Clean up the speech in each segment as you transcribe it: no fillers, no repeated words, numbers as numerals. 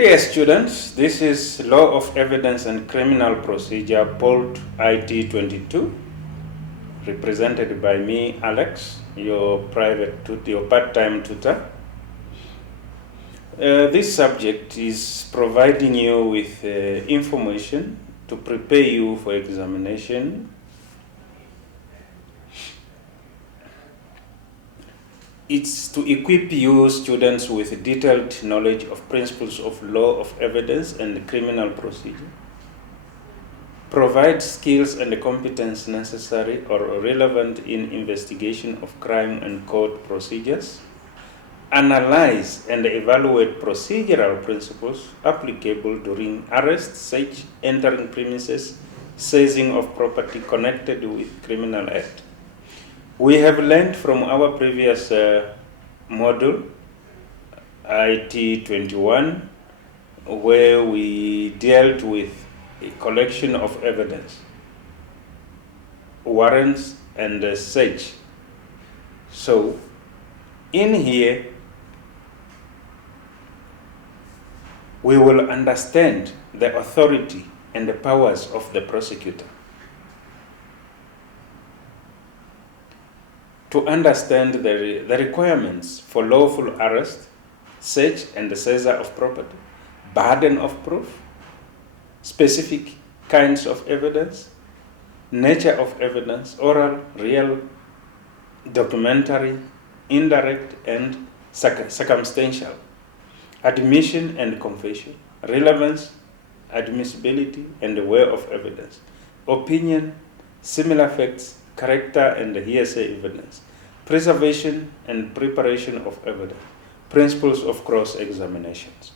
Dear students, this is Law of Evidence and Criminal Procedure, POLT IT22, represented by me, Alex, your part-time tutor. This subject is providing you with information to prepare you for examination. It's to equip you students with detailed knowledge of principles of law of evidence and criminal procedure, provide skills and competence necessary or relevant in investigation of crime and court procedures, analyze and evaluate procedural principles applicable during arrest, search, entering premises, seizing of property connected with criminal act. We have learned from our previous module, IT21, where we dealt with a collection of evidence, warrants, and search. So, in here, we will understand the authority and the powers of the prosecutor. To understand the requirements for lawful arrest, search and seizure of property, burden of proof, specific kinds of evidence, nature of evidence, oral, real, documentary, indirect, and circumstantial, admission and confession, relevance, admissibility, and the way of evidence, opinion, similar facts, character and hearsay evidence, preservation and preparation of evidence, principles of cross-examinations.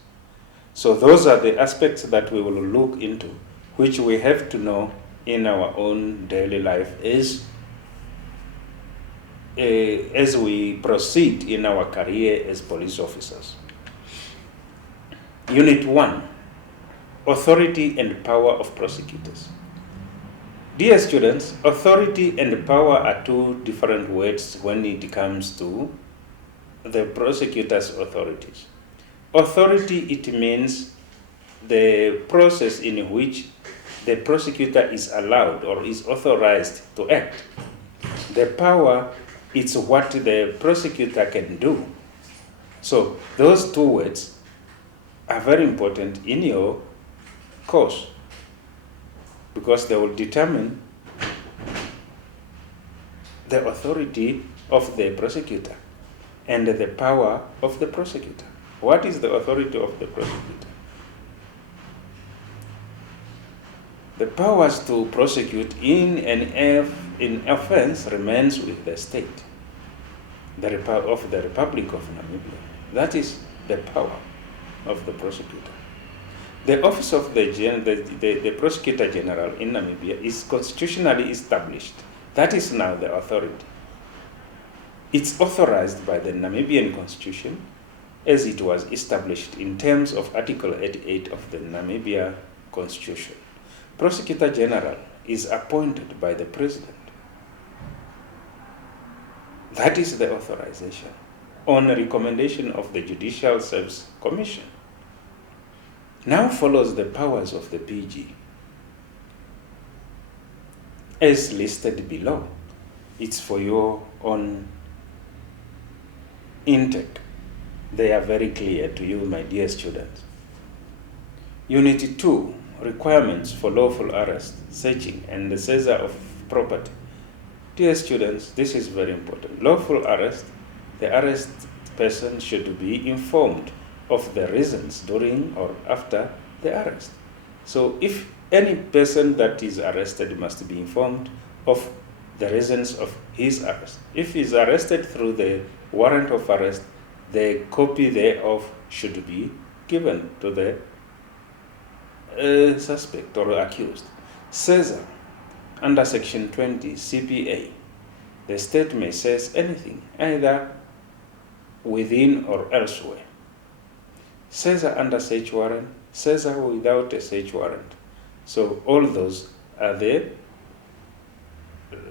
So those are the aspects that we will look into, which we have to know in our own daily life as we proceed in our career as police officers. Unit 1, Authority and Power of Prosecutors. Dear students, authority and power are two different words when it comes to the prosecutor's authorities. Authority, it means the process in which the prosecutor is allowed or is authorized to act. The power, it's what the prosecutor can do. So those two words are very important in your course, because they will determine the authority of the prosecutor and the power of the prosecutor. What is the authority of the prosecutor? The powers to prosecute in an offense remains with the state, of the Republic of Namibia. That is the power of the prosecutor. The office of the Prosecutor General in Namibia is constitutionally established. That is now the authority. It's authorized by the Namibian Constitution as it was established in terms of Article 88 of the Namibia Constitution. Prosecutor General is appointed by the President. That is the authorization on recommendation of the Judicial Service Commission. Now follows the powers of the PG, as listed below. It's for your own intake. They are very clear to you, my dear students. Unit 2, Requirements for lawful arrest, searching, and the seizure of property. Dear students, this is very important. Lawful arrest, the arrest person should be informed of the reasons during or after the arrest. So if any person that is arrested must be informed of the reasons of his arrest. If he is arrested through the warrant of arrest, the copy thereof should be given to the suspect or accused. Seizure, under Section 20 CPA, the state may seize anything, either within or elsewhere. Seizure under search warrant, seizure without a search warrant. So all those are the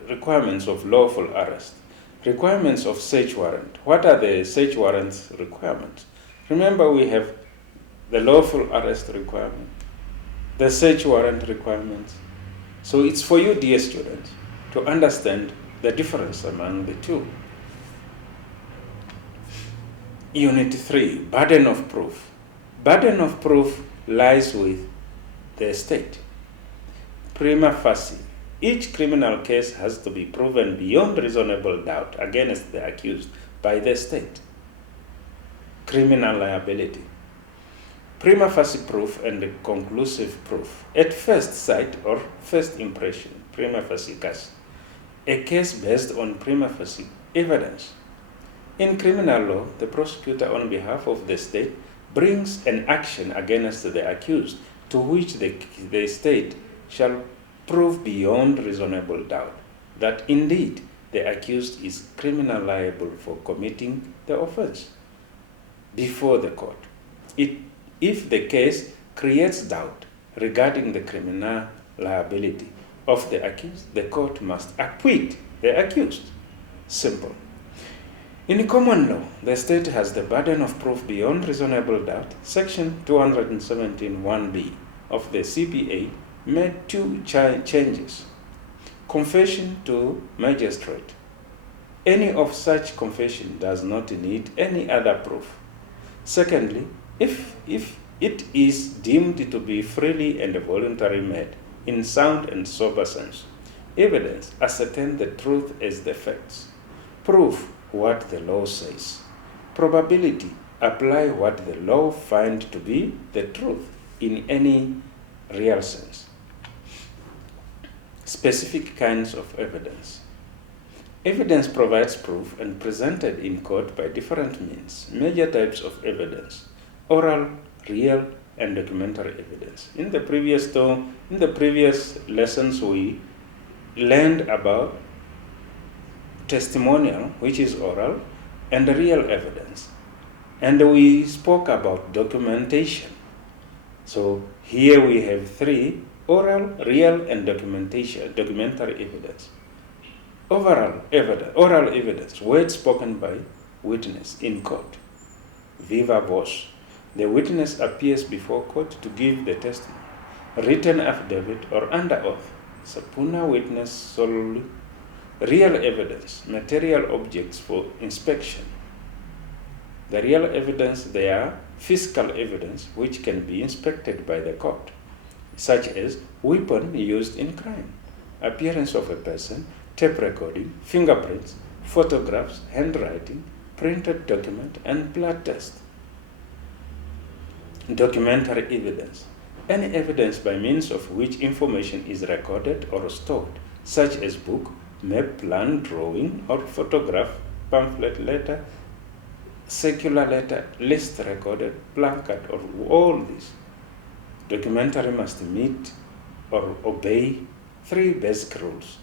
requirements of lawful arrest. Requirements of search warrant. What are the search warrants requirements? Remember, we have the lawful arrest requirement, the search warrant requirements. So it's for you, dear students, to understand the difference among the two. Unit 3, burden of proof. Burden of proof lies with the state. Prima facie, each criminal case has to be proven beyond reasonable doubt against the accused by the state. Criminal liability. Prima facie proof and conclusive proof. At first sight or first impression, prima facie case. A case based on prima facie evidence. In criminal law, the prosecutor on behalf of the state brings an action against the accused to which the state shall prove beyond reasonable doubt that indeed the accused is criminal liable for committing the offense before the court. If the case creates doubt regarding the criminal liability of the accused, the court must acquit the accused. Simple. In common law, the state has the burden of proof beyond reasonable doubt. Section 217(1)(b) of the CPA made two changes. Confession to magistrate. Any of such confession does not need any other proof. Secondly, if it is deemed to be freely and voluntarily made in sound and sober sense, evidence ascertain the truth as the facts. Proof what the law says. Probability apply what the law finds to be the truth in any real sense. Specific kinds of evidence. Evidence provides proof and presented in court by different means. Major types of evidence: oral, real, and documentary evidence. In the previous lessons, we learned about testimonial, which is oral, and real evidence. And we spoke about documentation. So here we have three: oral, real, and documentary evidence. Oral evidence, words spoken by witness in court. Viva voce. The witness appears before court to give the testimony. Written affidavit or under oath. Subpoena witness solely. Real evidence, material objects for inspection. The real evidence, they are physical evidence which can be inspected by the court, such as weapon used in crime, appearance of a person, tape recording, fingerprints, photographs, handwriting, printed document, and blood test. Documentary evidence. Any evidence by means of which information is recorded or stored, such as book, map, plan, drawing, or photograph, pamphlet, letter, circular letter, list recorded, placard, or all this. Documentary must meet or obey three basic rules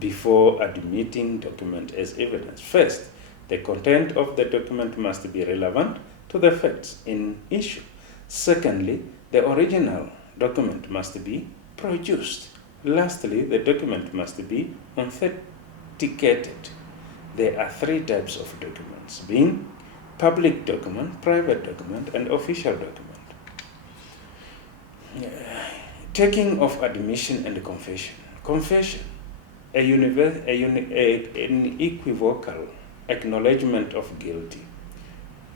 before admitting document as evidence. First, the content of the document must be relevant to the facts in issue. Secondly, the original document must be produced. Lastly, the document must be authenticated. There are three types of documents, being public document, private document, and official document. Taking of admission and confession. Confession, an equivocal acknowledgement of guilty,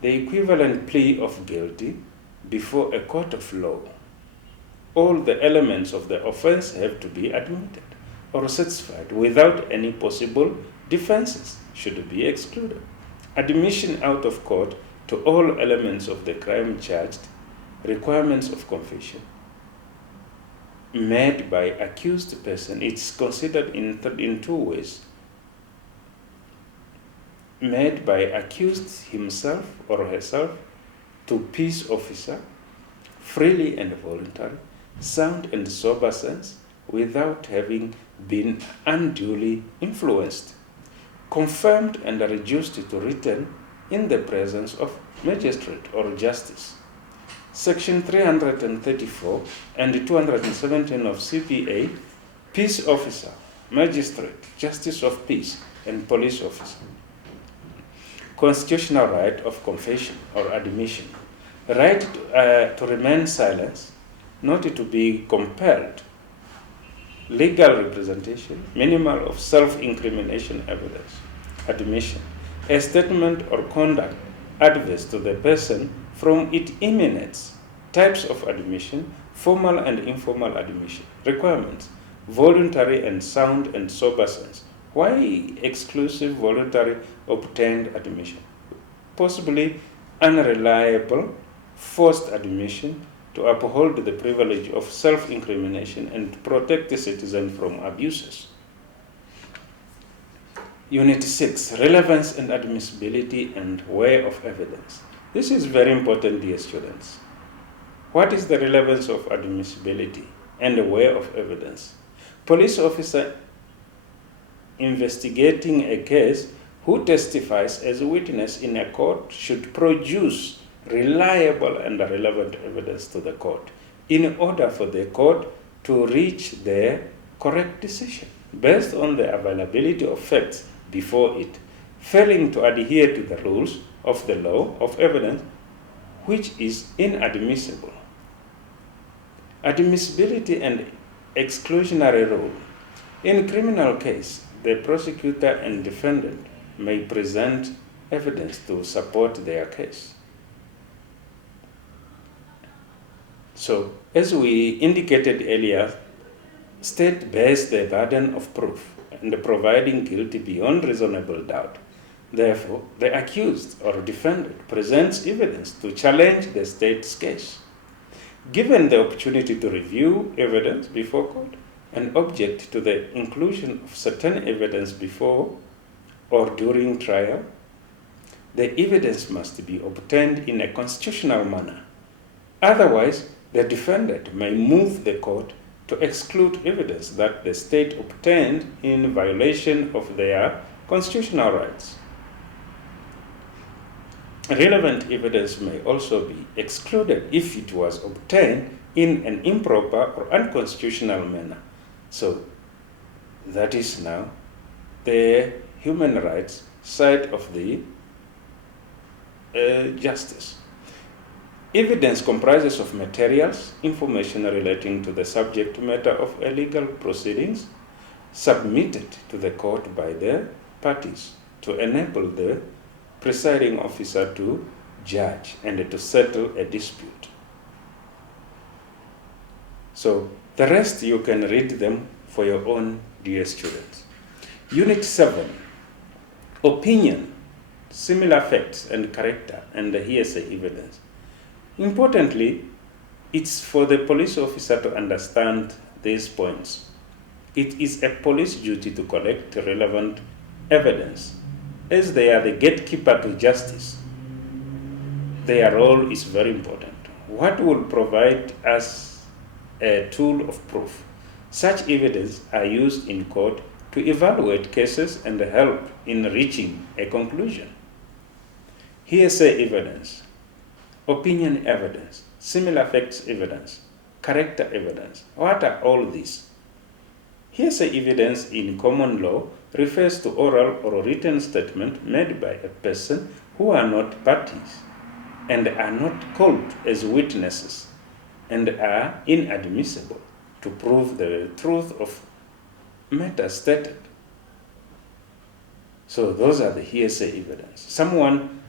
the equivalent plea of guilty before a court of law. All the elements of the offense have to be admitted or satisfied without any possible defenses should be excluded. Admission out of court to all elements of the crime charged, requirements of confession made by accused person. It's considered in two ways: made by accused himself or herself to peace officer, freely and voluntary, sound and sober sense, without having been unduly influenced, confirmed and reduced to written in the presence of magistrate or justice. Section 334 and 217 of CPA, peace officer, magistrate, justice of peace, and police officer. Constitutional right of confession or admission. right to remain silent, not to be compelled, legal representation, minimal of self-incrimination evidence, admission, a statement or conduct adverse to the person from it emanates, types of admission, formal and informal admission, requirements, voluntary and sound and sober sense. Why exclusive voluntary obtained admission? Possibly unreliable forced admission to uphold the privilege of self-incrimination and to protect the citizen from abuses. Unit 6, Relevance and Admissibility and Way of Evidence. This is very important, dear students. What is the relevance of admissibility and the way of evidence? Police officer investigating a case who testifies as a witness in a court should produce reliable and relevant evidence to the court in order for the court to reach their correct decision based on the availability of facts before it, failing to adhere to the rules of the law of evidence, which is inadmissible. Admissibility and exclusionary rule. In criminal case, the prosecutor and defendant may present evidence to support their case. So, as we indicated earlier, state bears the burden of proof and providing guilty beyond reasonable doubt. Therefore, the accused or defendant presents evidence to challenge the state's case. Given the opportunity to review evidence before court and object to the inclusion of certain evidence before or during trial, the evidence must be obtained in a constitutional manner. Otherwise, the defendant may move the court to exclude evidence that the state obtained in violation of their constitutional rights. Relevant evidence may also be excluded if it was obtained in an improper or unconstitutional manner. So, that is now the human rights side of the justice. Evidence comprises of materials, information relating to the subject matter of a legal proceedings submitted to the court by the parties to enable the presiding officer to judge and to settle a dispute. So the rest you can read them for your own, dear students. Unit 7, opinion, similar facts and character and the hearsay evidence. Importantly, it's for the police officer to understand these points. It is a police duty to collect relevant evidence, as they are the gatekeeper to justice. Their role is very important. What will provide us a tool of proof? Such evidence are used in court to evaluate cases and help in reaching a conclusion. Hearsay evidence, opinion evidence, similar facts evidence, character evidence. What are all these? Hearsay evidence in common law refers to oral or written statement made by a person who are not parties and are not called as witnesses and are inadmissible to prove the truth of matters stated. So those are the hearsay evidence. Someone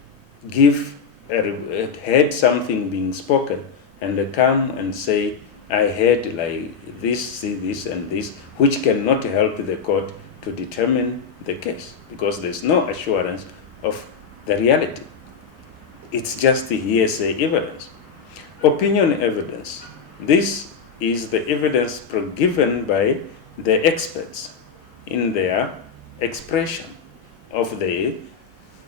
heard something being spoken and they come and say, I heard like this, and this, which cannot help the court to determine the case because there's no assurance of the reality. It's just the hearsay evidence. Opinion evidence. This is the evidence given by the experts in their expression of the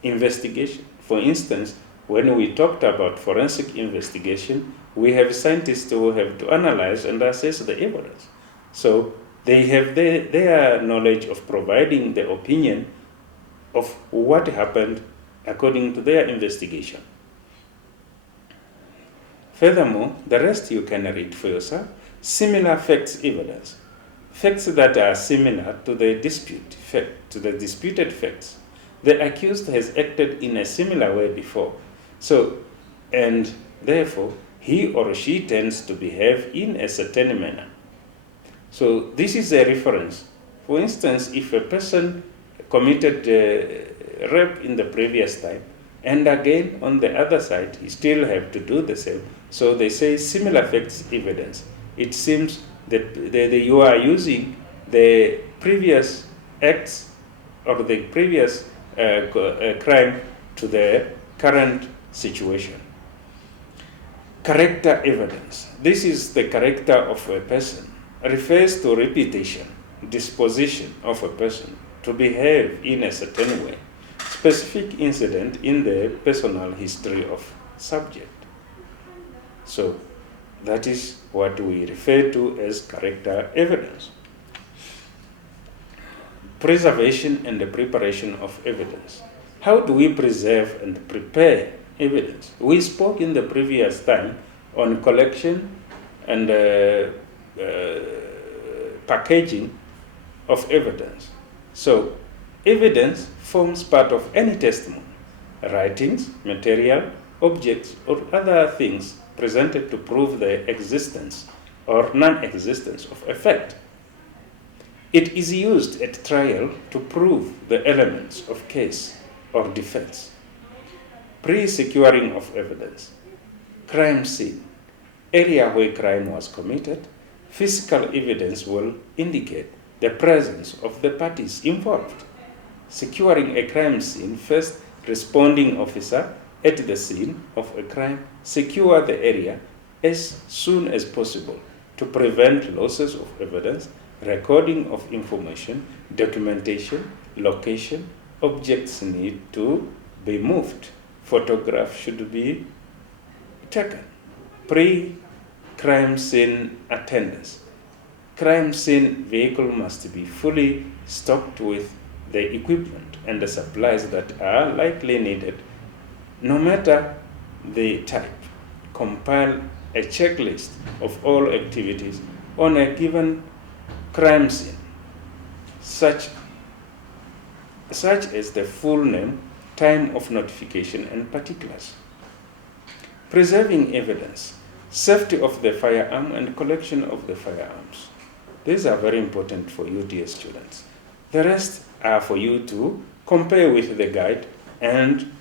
investigation. For instance, when we talked about forensic investigation, we have scientists who have to analyze and assess the evidence. So they have their knowledge of providing the opinion of what happened according to their investigation. Furthermore, the rest you can read for yourself. Similar facts evidence. Facts that are similar to the disputed facts. The accused has acted in a similar way before. So, and Therefore, he or she tends to behave in a certain manner. So this is a reference. For instance, if a person committed rape in the previous time, and again on the other side, he still have to do the same. So they say similar facts evidence. It seems that you are using the previous acts or the previous crime to the current situation. Character evidence. This is the character of a person. Refers to reputation, disposition of a person to behave in a certain way. Specific incident in the personal history of subject. So that is what we refer to as character evidence. Preservation and the preparation of evidence. How do we preserve and prepare evidence? We spoke in the previous time on collection and packaging of evidence. So evidence forms part of any testimony. Writings, material, objects, or other things presented to prove the existence or non-existence of a fact. It is used at trial to prove the elements of case or defense. Pre-securing of evidence. Crime scene. Area where crime was committed. Physical evidence will indicate the presence of the parties involved. Securing a crime scene. First responding officer at the scene of a crime secure the area as soon as possible to prevent losses of evidence, recording of information, documentation, location, objects need to be moved, photographs should be taken. Pre-crime scene attendance. Crime scene vehicle must be fully stocked with the equipment and the supplies that are likely needed, no matter the type. Compile a checklist of all activities on a given crime scene, such as the full name, time of notification, and particulars. Preserving evidence, safety of the firearm and collection of the firearms. These are very important for you, dear students. The rest are for you to compare with the guide and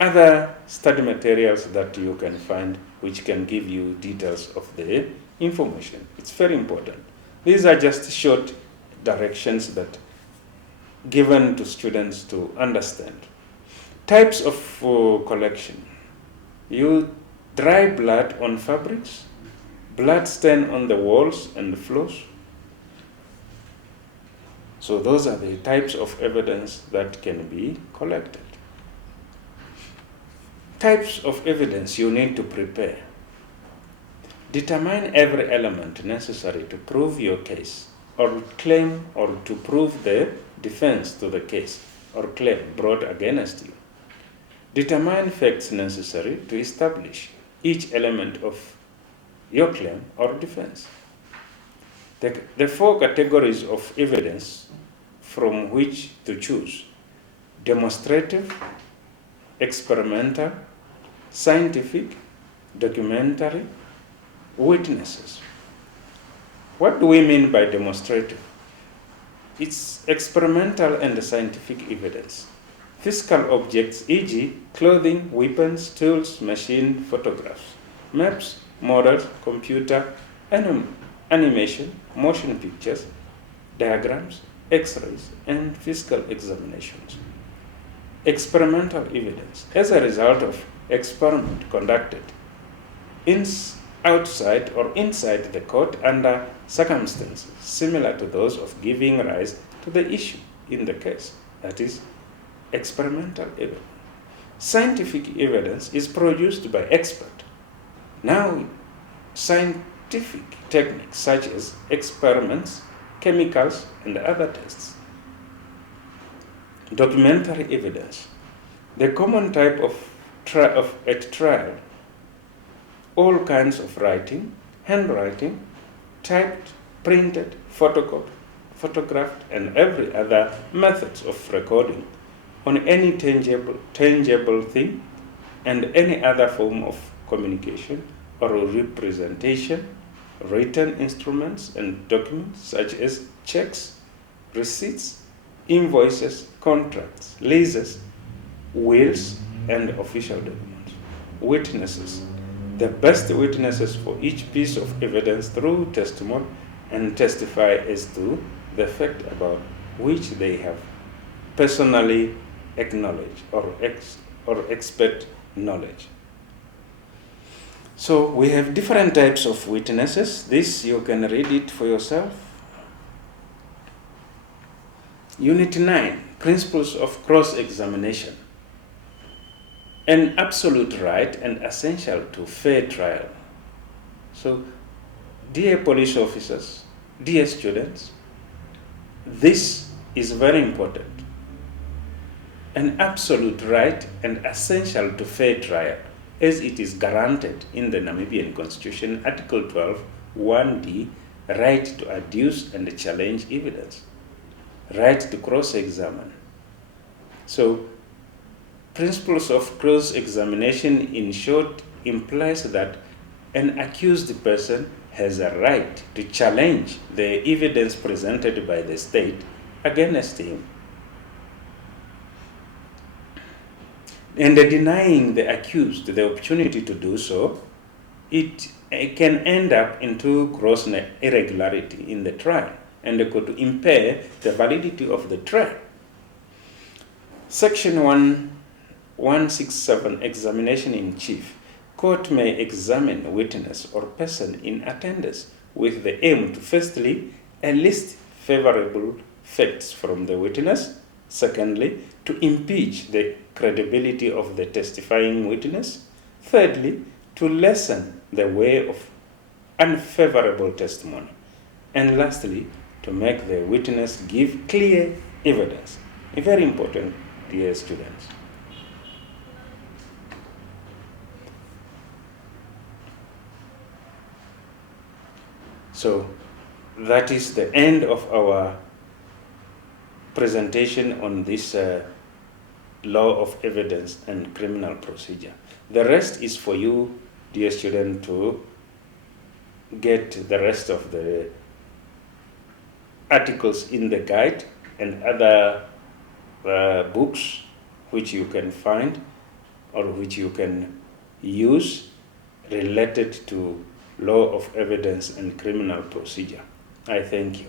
other study materials that you can find which can give you details of the information. It's very important. These are just short directions that given to students to understand. Types of collection. You dry blood on fabrics, blood stain on the walls and the floors. So those are the types of evidence that can be collected. Types of evidence you need to prepare. Determine every element necessary to prove your case or claim or to prove the defense to the case or claim brought against you. Determine facts necessary to establish each element of your claim or defense. The four categories of evidence from which to choose: demonstrative, experimental, scientific, documentary, witnesses. What do we mean by demonstrative? It's experimental and scientific evidence. Physical objects, e.g., clothing, weapons, tools, machine, photographs, maps, models, computer, animation, motion pictures, diagrams, x-rays, and physical examinations. Experimental evidence, as a result of experiment conducted outside or inside the court under circumstances similar to those of giving rise to the issue in the case. That is experimental evidence. Scientific evidence is produced by expert. Now, scientific techniques such as experiments, chemicals, and other tests. Documentary evidence. The common type at trial, all kinds of writing, handwriting, typed, printed, photographed, and every other methods of recording on any tangible thing and any other form of communication, oral representation, written instruments and documents such as checks, receipts, invoices, contracts, leases, wills, and official documents. Witnesses. The best witnesses for each piece of evidence through testimony and testify as to the fact about which they have personally acknowledged or expert knowledge. So we have different types of witnesses. This you can read it for yourself. Unit 9, Principles of Cross-Examination. An absolute right and essential to fair trial. So, dear police officers, dear students, this is very important. An absolute right and essential to fair trial, as it is guaranteed in the Namibian Constitution, Article 12, 1D, right to adduce and challenge evidence, right to cross-examine. So, principles of cross-examination, in short, implies that an accused person has a right to challenge the evidence presented by the state against him. And denying the accused the opportunity to do so, it can end up into gross irregularity in the trial and could impair the validity of the trial. Section 167, Examination in Chief. Court may examine witness or person in attendance with the aim to firstly elicit favorable facts from the witness, secondly to impeach the credibility of the testifying witness, thirdly to lessen the weight of unfavorable testimony, and lastly to make the witness give clear evidence. Very important, dear students. So that is the end of our presentation on this law of evidence and criminal procedure. The rest is for you, dear student, to get the rest of the articles in the guide and other books which you can find or which you can use related to law of evidence and criminal procedure. I thank you.